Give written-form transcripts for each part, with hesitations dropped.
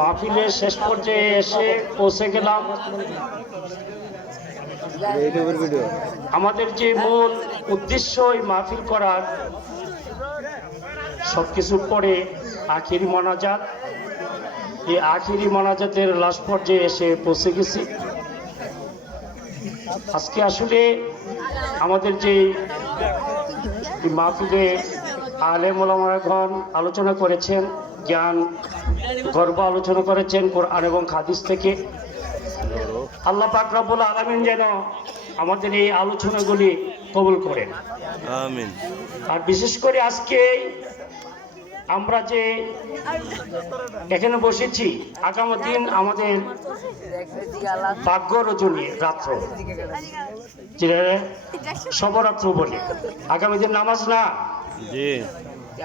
মাহফিলের শেষ পর্যায়ে এসে পৌঁছে গেলাম। আমাদের যে মূল উদ্দেশ্য এই মাহফিল করার, সবকিছুর পরে আখিরি মোনাজাত। এই আখিরি মোনাজাতের লাস্ট পর্যায়ে এসে পৌঁছে গেছি। আজকে আসলে আমাদের যে মাহফিলে আলেম ওলামাগণ আলোচনা করেছেন, জ্ঞান গর্ব আলোচনা করেছেন কোরআন এবং হাদিস থেকে। আল্লাহ পাক রব্বুল আলামিন যেন আমাদের এই আলোচনাগুলি কবুল করেন, আমিন। আর বিশেষ করে আজকে আমরা যে এখানে বসেছি, আগামী দিন আমাদের ভাগ্য রজনী রাত্র, যেটা শবরাত্র বলে, আগামী দিন নামাজ না।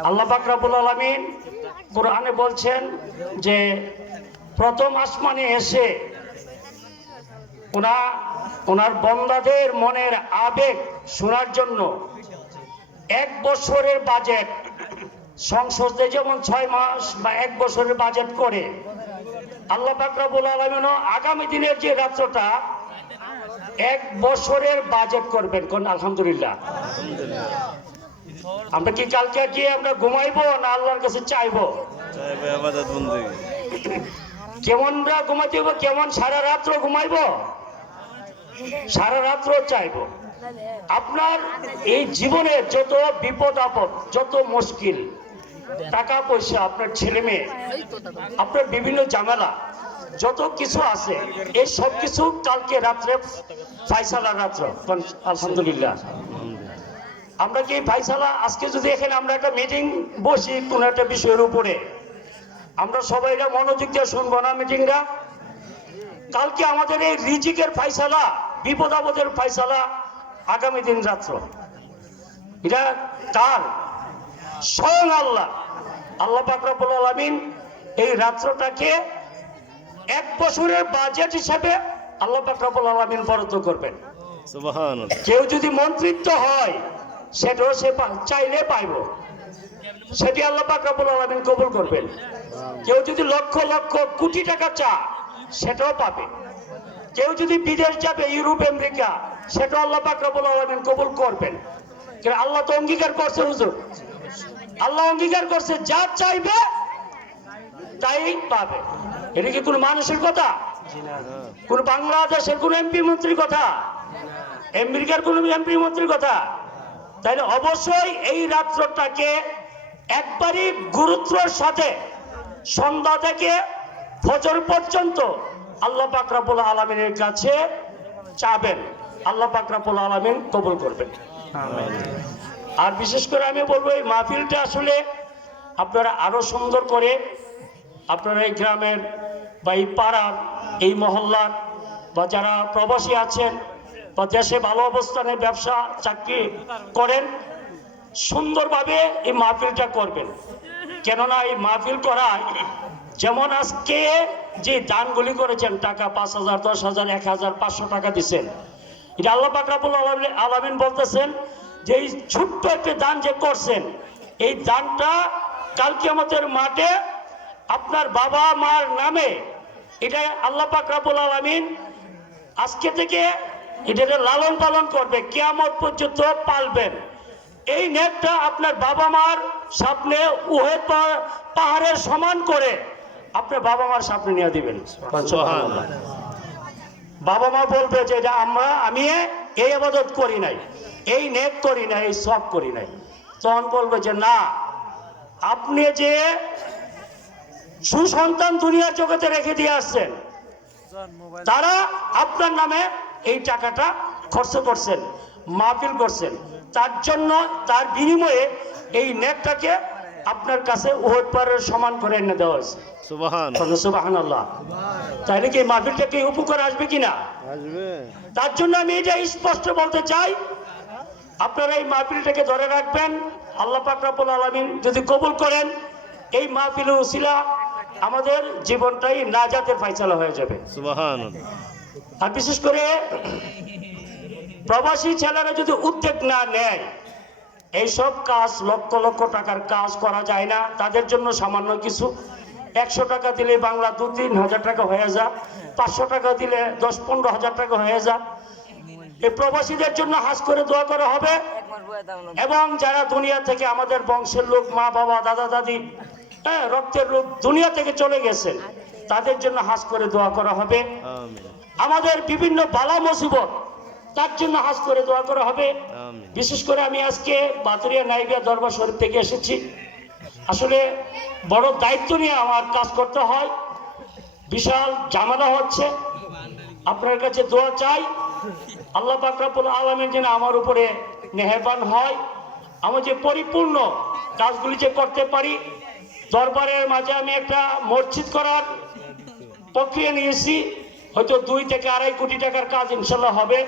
আল্লাহ পাক রব্বুল আলামিন কোরআনে বলছেন যে প্রথম আসমানে এসে ওনার বান্দাদের মনের আবেগ শোনার জন্য 1 বছরের বাজেট, সংসদে যেমন 6 মাস বা 1 বছরের বাজেট করে, আল্লাহ পাক রব্বুল আলামিন আগামী দিনের যে রাত্রটা 1 বছরের বাজেট করবেন। কোন আলহামদুলিল্লাহ। আমরা কি কালকে গিয়ে আমরা ঘুমাইবো না আল্লাহর কাছে চাইবো? কেমন ঘুমাইতে হইব, কেমন সারা রাত্র ঘুমাইবো, সারা রাত্র চাইবো। আপনার এই জীবনে যত বিপদ আপদ, যত মুশকিল, টাকা পয়সা, আপনার ছেলে মেয়ে, আপনার বিভিন্ন ঝামেলা, যত কিছু আছে, এই সব কিছু কালকে রাত্রে ফায়সালা রাত্র। আলহামদুলিল্লাহ। আমরা কি ফায়সালা আজকে যদি এখানে আমরা একটা মিটিং বসি কোন একটা বিষয়ের উপরে, আমরা সবাই মনোযোগ দিয়ে শুনবো না মিটিংটা? কালকে আমাদের এই রিজিকের ফায়সালা, বিপদ আপদের ফায়সালা আগামী দিন রাত্র। এটা কার? স্বয়ং আল্লাহ। আল্লাহ পাক রব্বুল আলামিন এই রাত্রটাকে 1 বছরের বাজেট হিসাবে আল্লাহ পাক রব্বুল আলামিন বরাদ্দ করবেন। সুবহানাল্লাহ। কেউ যদি মন্ত্রিত্ব হয় সেটাও সে চাইলে পাইব, সেটি আল্লাহ পাক রব্বুল আলামিন কবুল করবেন। কেউ যদি লক্ষ লক্ষ কোটি টাকা চায় সেটাও পাবে। কেউ যদি বিদেশ যাবে, ইউরোপ আমেরিকা, সেটাও আল্লাহ পাক রব্বুল আলামিন কবুল করবেন। কারণ আল্লাহ তো অঙ্গীকার করছে, হুজুর, আল্লাহ অঙ্গীকার করছে যা চাইবে তাই পাবে। এটা কি কোন মানুষের কথা? কোন বাংলাদেশের কোন এমপি মন্ত্রীর কথা? আমেরিকার কোন এমপি মন্ত্রীর কথা? তাইলে অবশ্যই এই রাত্রটাকে একবারই গুরুত্বের সাথে সন্ধ্যা থেকে ফজর পর্যন্ত আল্লাহ পাক রব্বুল আলামিনের কাছে চাবেন। আল্লাহ পাক রব্বুল আলামিন কবুল করবেন। আমিন। আর বিশেষ করে আমি বলবো এই মাহফিলটা আসলে আপনারা আরো সুন্দর করে, আপনারা এই গ্রামের বা এই পাড়ার, এই মহল্লার বা যারা প্রবাসী আছেন বা দেশে ভালো অবস্থানে ব্যবসা চাকরি করেন, সুন্দরভাবে এই মাহফিলটা করবেন। কেননা এই মাহফিল করায়, যেমন আজকে যে দানগুলি করেছেন, টাকা 5,000, 10,000, 1,000, 500 টাকা দিচ্ছেন, এটা আল্লাহ পাক রব্বুল আলামিন বলতেছেন যে এই ছোট্ট একটা দান যে করছেন, এই দানটা কালকে আমাদের মাঠে আপনার বাবা মার নামে, এটা আল্লাহ পাক রব্বুল আলামিন আজকে থেকে এটা লালন পালন করবে, কিয়ামত পর্যন্ত পালবেন। এই নেটটা আপনার বাবা মার সামনে উহেদ পাহাড়ের সমান করে আপনার বাবা মার সামনে নিয়ে দিবেন। বাবা মা বলবে যে এটা আমি এই ইবাদত করি নাই, এই নেক করি নাই, এই সব করি নাই। তখন বলবে যে না, আপনি যে সুসন্তান দুনিয়ার জগতে রেখে দিয়ে আসছেন, তারা আপনার নামে এই টাকাটা খরচ করছেন, মাহফিল করছেন, তার জন্য তার বিনিময়ে এই নেকটাকে আপনার কাছে উহুদ পাহাড়ের সমান করে এনে দেওয়া হয়েছে। সুবহানাল্লাহ। তাইলে কি মাহফিলটা কি উপকার আসবে কিনা? আসবে। তার জন্য আমি এটা স্পষ্ট বলতে চাই, আপনারা এই মাহফিলটাকে ধরে রাখবেন। আল্লাহ পাক রব্বুল আলামিন যদি কবুল করেন, এই মাহফিলের উসিলা আমাদের জীবনটাই নাজাতের ফায়সালা হয়ে যাবে। সুবহানাল্লাহ। আর বিশেষ করে প্রবাসী ছেলেরা যদি উদ্যোগ না নেয়, এইসব কাজ লক্ষ লক্ষ টাকার কাজ করা যায় না। তাদের জন্য সামান্য কিছু 100 টাকা দিলে বাংলা 2-3 হাজার টাকা হয়ে যা, 500 টাকা দিলে 10-15 হাজার টাকা হয়ে যা। এই প্রবাসীদের জন্য হাজ করে দোয়া করা হবে। এবং যারা দুনিয়া থেকে আমাদের বংশের লোক, মা বাবা দাদা দাদি, রক্তের লোক দুনিয়া থেকে চলে গেছেন, তাদের জন্য হাজ করে দোয়া করা হবে। আমাদের বিভিন্ন বালা মুসিবত, তার জন্য হাজ করে দোয়া করা হবে। বিশেষ করে আমি আজকে বাতুরিয়া নাইবিয়া দরবার শরীফ থেকে এসেছি। আসলে বড় দায়িত্ব নিয়ে আমার কাজ করতে হয়, বিশাল ঝামেলা হচ্ছে। আপনার কাছে দোয়া চাই, আল্লাহ পাক রব্বুল আলামিন যেন আমার উপরে মেহেরবান হয়, আমার যে পরিপূর্ণ কাজগুলি যে করতে পারি। দরবারের মাঝে আমি একটা মসজিদ করার প্রক্রিয়া নিয়েছি, হয়তো 2 থেকে 2.5 কোটি টাকার কাজ ইনশাল্লাহ হবে।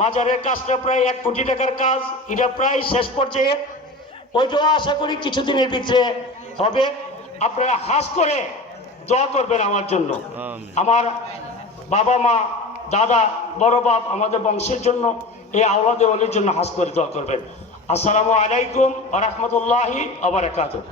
মাজারের কাজটা প্রায় 1 কোটি টাকার কাজ, এটা প্রায় শেষ পর্যায়ে। ওইটাও আশা করি কিছুদিনের ভিতরে হবে। আপনারা হাজ করে দোয়া করবেন আমার জন্য, আমার বাবা মা দাদা বড় বাপ, আমাদের বংশের জন্য, এই আওলাদে ওলির জন্য হাজ করে দোয়া করবেন। আসসালামু আলাইকুম ওয়া রাহমাতুল্লাহি ওয়া বারাকাতুহু।